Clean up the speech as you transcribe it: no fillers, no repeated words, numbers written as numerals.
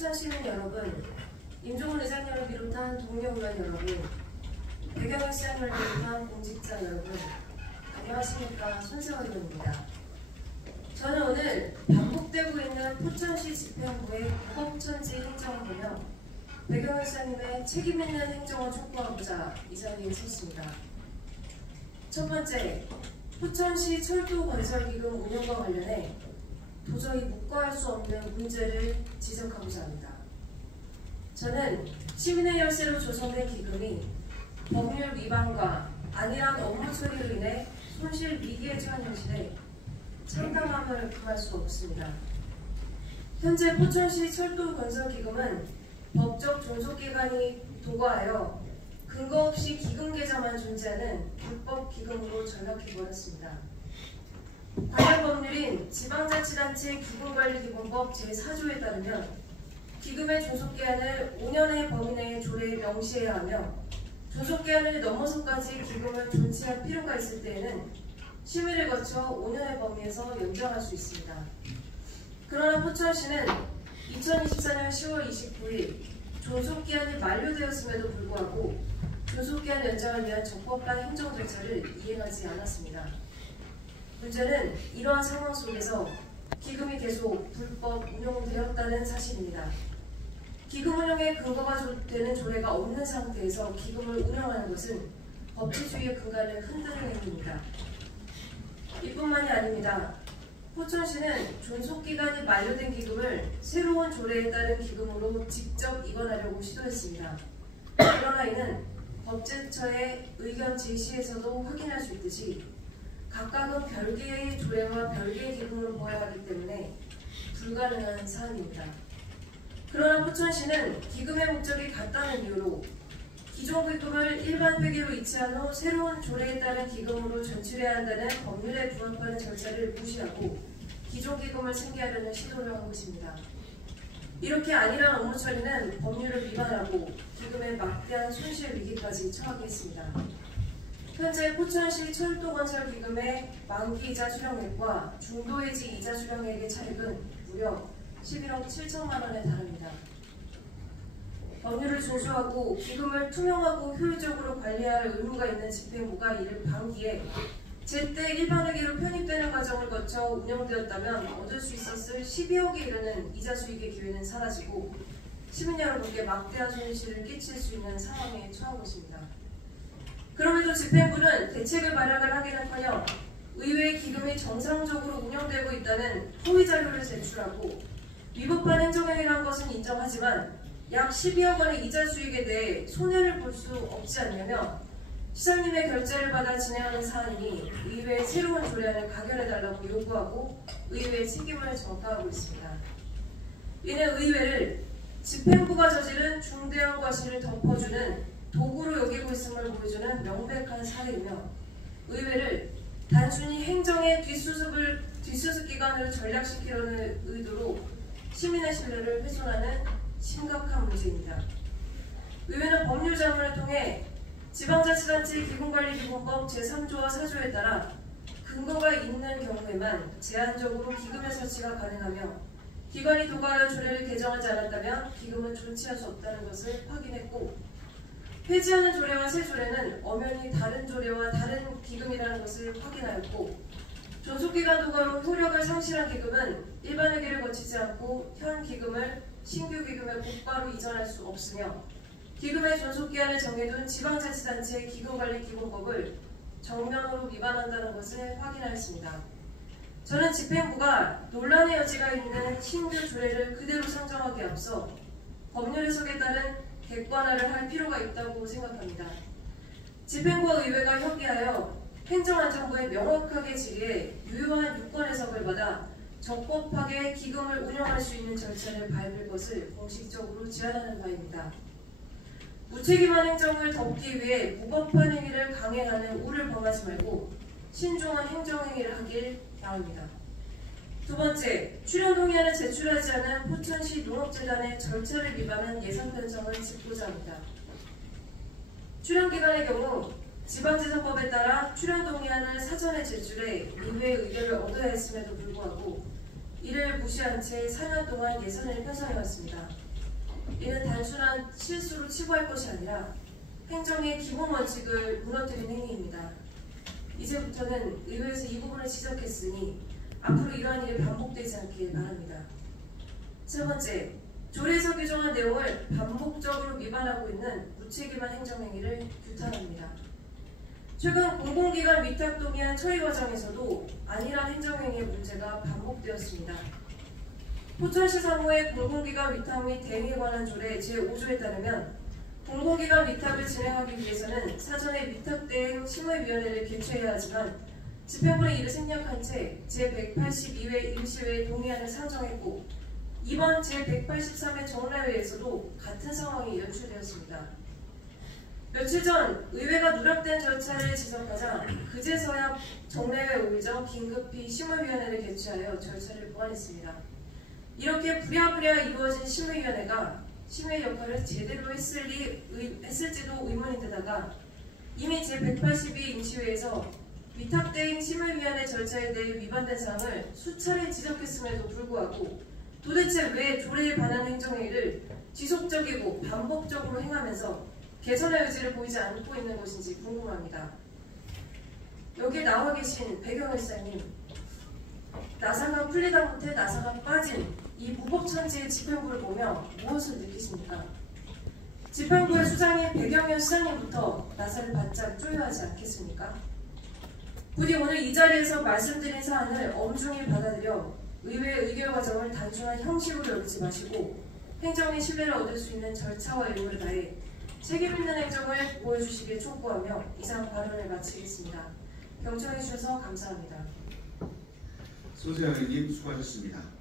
포천시민 여러분, 임종훈 의장님을 비롯한 동료 의원 여러분, 배경현 시장님을 비롯한 공직자 여러분, 안녕하십니까. 손세원 의원입니다. 저는 오늘 반복되고 있는 포천시 집행부의 무법천지 행정을 보며 배경현 시장님의 책임있는 행정을 촉구하고자 이 자리에 섰습니다. 첫 번째, 포천시 철도건설기금 운영과 관련해 도저히 묵과할 수 없는 문제를 지적하고자 합니다. 저는 시민의 열쇠로 조성된 기금이 법률 위반과 안일한 업무 처리로 인해 손실 위기에 처한 현실에 참담함을 금할 수 없습니다. 현재 포천시 철도건설기금은 법적 존속기관이 도과하여 근거 없이 기금 계좌만 존재하는 불법 기금으로 전락해버렸습니다. 관련 법률인 지방자치단체 기금관리기본법 제4조에 따르면 기금의 존속기한을 5년의 범위 내에 조례에 명시해야 하며 존속기한을 넘어서까지 기금을 존치할 필요가 있을 때에는 심의를 거쳐 5년의 범위에서 연장할 수 있습니다. 그러나 포천시는 2024년 10월 29일 존속기한이 만료되었음에도 불구하고 존속기한 연장을 위한 적법한 행정 절차를 이행하지 않았습니다. 문제는 이러한 상황 속에서 기금이 계속 불법 운용되었다는 사실입니다. 기금 운용에 근거가 되는 조례가 없는 상태에서 기금을 운영하는 것은 법치주의의 근간을 흔드는 행위입니다. 이뿐만이 아닙니다. 포천시는 존속기간이 만료된 기금을 새로운 조례에 따른 기금으로 직접 이관하려고 시도했습니다. 그러나 이는 법제처의 의견 제시에서도 확인할 수 있듯이 각각은 별개의 조례와 별개의 기금으로 보아야 하기 때문에 불가능한 사안입니다. 그러나 포천시는 기금의 목적이 같다는 이유로 기존 기금을 일반 회계로 이체한 후 새로운 조례에 따른 기금으로 전출해야 한다는 법률에 부합하는 절차를 무시하고 기존 기금을 승계하려는 시도를 한 것입니다. 이렇게 안일한 업무 처리는 법률을 위반하고 기금의 막대한 손실 위기까지 처하게 했습니다. 현재 포천시 철도건설기금의 만기이자 수령액과 중도해지 이자 수령액의 차액은 무려 11억 7천만 원에 달합니다. 법률을 준수하고 기금을 투명하고 효율적으로 관리할 의무가 있는 집행부가 이를 방기에 제때 일반회계로 편입되는 과정을 거쳐 운영되었다면 얻을 수 있었을 12억에 이르는 이자 수익의 기회는 사라지고 시민 여러분께 막대한 손실을 끼칠 수 있는 상황에 처한 것입니다. 그럼에도 집행부는 대책을 마련을 하기는커녕 의회의 기금이 정상적으로 운영되고 있다는 허위 자료를 제출하고 위법한 행정행위를 한 것은 인정하지만 약 12억 원의 이자 수익에 대해 손해를 볼 수 없지 않냐며 시장님의 결재를 받아 진행하는 사안이니 의회의 새로운 조례안을 가결해달라고 요구하고 의회의 책임을 전가하고 있습니다. 이는 의회를 집행부가 저지른 중대한 과실을 덮어주는 도구로 여기고 있음을 보여주는 명백한 사례이며 의회를 단순히 행정의 뒷수습 기관으로 전락시키려는 의도로 시민의 신뢰를 훼손하는 심각한 문제입니다. 의회는 법률 자문을 통해 지방자치단체 기금관리기본법 제3조와 4조에 따라 근거가 있는 경우에만 제한적으로 기금의 설치가 가능하며 기관이 도과하여 조례를 개정하지 않았다면 기금은 존치할 수 없다는 것을 확인했고 폐지하는 조례와 새 조례는 엄연히 다른 조례와 다른 기금이라는 것을 확인하였고 존속기간 도과로 효력을 상실한 기금은 일반회계를 거치지 않고 현 기금을 신규 기금에 곧바로 이전할 수 없으며 기금의 존속기한을 정해둔 지방자치단체 기금관리기본법을 정면으로 위반한다는 것을 확인하였습니다. 저는 집행부가 논란의 여지가 있는 신규 조례를 그대로 상정하기에 앞서 법률 해석에 따른 객관화를 할 필요가 있다고 생각합니다. 집행부와 의회가 협의하여 행정안전부에 명확하게 질의해 유효한 유권 해석을 받아 적법하게 기금을 운영할 수 있는 절차를 밟을 것을 공식적으로 제안하는 바입니다. 무책임한 행정을 덮기 위해 무법한 행위를 강행하는 우를 범하지 말고 신중한 행정행위를 하길 바랍니다. 두 번째, 출연동의안을 제출하지 않은 포천시 농업재단의 절차를 위반한 예산 편성을 짚고자 합니다. 출연기관의 경우 지방재산법에 따라 출연동의안을 사전에 제출해 의회의 의결을 얻어야 했음에도 불구하고 이를 무시한 채 4년 동안 예산을 편성해왔습니다. 이는 단순한 실수로 치부할 것이 아니라 행정의 기본 원칙을 무너뜨린 행위입니다. 이제부터는 의회에서 이 부분을 지적했으니 앞으로 이러한 일이 반복되지 않길 바랍니다. 세 번째, 조례에서 규정한 내용을 반복적으로 위반하고 있는 무책임한 행정행위를 규탄합니다. 최근 공공기관 위탁 동의안 처리 과정에서도 안일한 행정행위의 문제가 반복되었습니다. 포천시 상호의 공공기관 위탁 및 대행에 관한 조례 제5조에 따르면 공공기관 위탁을 진행하기 위해서는 사전에 위탁대행 심의위원회를 개최해야 하지만 집행부는 이를 생략한 채 제182회 임시회의 동의안을 상정했고 이번 제183회 정례회에서도 같은 상황이 연출되었습니다. 며칠 전 의회가 누락된 절차를 지적하자 그제서야 정례회 5일 전 긴급히 심의위원회를 개최하여 절차를 보완했습니다. 이렇게 부랴부랴 이루어진 심의위원회가 심의 역할을 제대로 했을지도 의문인데다가 이미 제182 임시회에서 위탁대행 심의위원회 절차에 대해 위반된 사항을 수차례 지적했음에도 불구하고 도대체 왜 조례에 반한 행정행위를 지속적이고 반복적으로 행하면서 개선의 의지를 보이지 않고 있는 것인지 궁금합니다. 여기에 나와 계신 배경일사님, 나사가 풀리다 못해 나사가 빠진 이 무법천지의 집행부를 보며 무엇을 느끼십니까? 집행부의 수장인 배경현 수장님부터 나사를 바짝 조여하지 않겠습니까? 부디 오늘 이 자리에서 말씀드린 사안을 엄중히 받아들여 의회의 의결 과정을 단순한 형식으로 여기지 마시고 행정의 신뢰를 얻을 수 있는 절차와 의무를 다해 책임있는 행정을 보여주시길 촉구하며 이상 발언을 마치겠습니다. 경청해 주셔서 감사합니다. 소재위원님 수고하셨습니다.